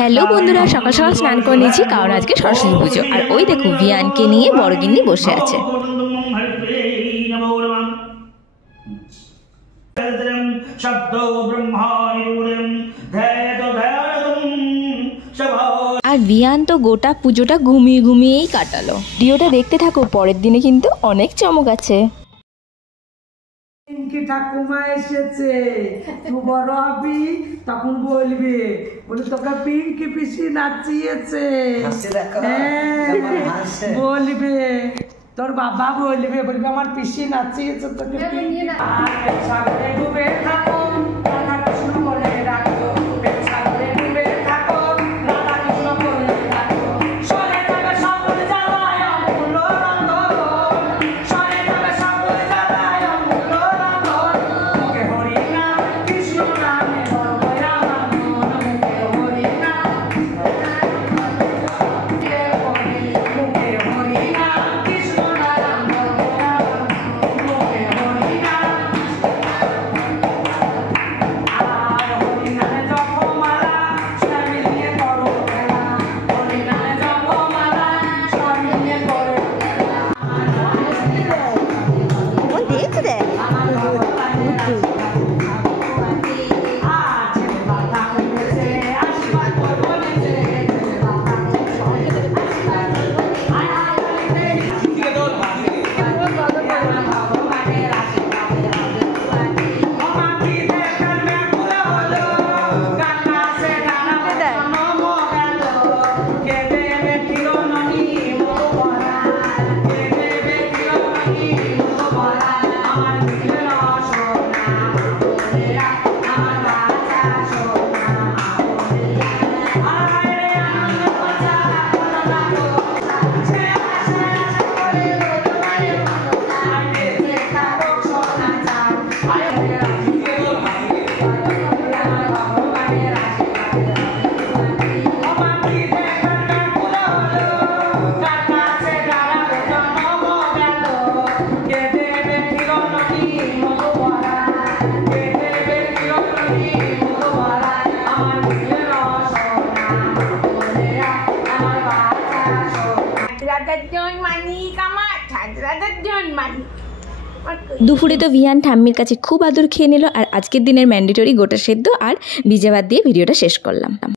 Hello বন্ধুরা, সকাল সকাল স্নান করে নিয়েছি কারণ আজকে সরস্বতী পুজো। আর ওই দেখো ভিয়ানকে নিয়ে বড়গিন্নি বসে আছে। আর ভিয়ান তো গোটা পুজোটা ঘুমিয়ে ঘুমিয়েই কাটালো। ভিডিওটা দেখতে থাকো, পরের দিনে কিন্তু অনেক চমক আছে। পিঙ্কি ঠাকুমা এসেছে, তুই বড় হবি তখন বলবি, বলে তোকে পিঙ্কি পিসি নাচিয়েছে, বলবে তোর বাবা বলবে, বলবে আমার পিসি নাচিয়েছে তোকে পিঙ্কি। সাগরে ডুবে থাকো, রাধা কৃষ্ণ বলে রাখো, সাগরে ডুবে থাকো, রাধা কৃষ্ণ বলে রাখো, সরে যাবে সকল জ্বালায় অমূল্য রতন, সরে যাবে সকল জ্বালায় অমূল্য রতন, মুখে হরি নাম কৃষ্ণ নামে বলবে আমার মন, মুখে হরি নাম, মুখে হরি নাম কৃষ্ণ নাম বলবে আমার মন, মুখে হরি নাম। আর হরি নামে জপমালা স্বামী নিয়ে করো খেলা, হরি নামে জপমালা স্বামী নিয়ে করো খেলা। আমার ভগবানের আছে মাথা করেছে, আশীর্বাদ করবো নিচে, ভগবানের আশীর্বাদ অমাতিদের কান্না খোলা হলো, কান্না সে ডানা জন্ম গেল, কে দেবে চিরননি মতো ভরা, কে দেবে চিরননি মতো ভরা, আমার মিলন সোনা বলেরা, আমার বাচ্চা সোনা বলেরা, আরে আনন্দ বাচ্চা কথা তো সে আশা করে তোমারে আরে দেখা সোনা চাও, আরে ভগবানের অমাতিদের কান্না খোলা হলো, কান্না সে ডানা জন্ম গেল, কে দেবে চিরননি মতো ভরা, কে দেবে চিরননি মতো ভরা, আমার মিলন সোনা বলেরা, আমার বাচ্চা সোনা। দুপুরে তো ভিয়ান ঠাম্মির কাছে খুব আদর খেয়ে নিল। আর আজকের দিনের ম্যান্ডেটরি গোটা সেদ্ধ আর ভিজে ভাত দিয়ে ভিডিওটা শেষ করলাম।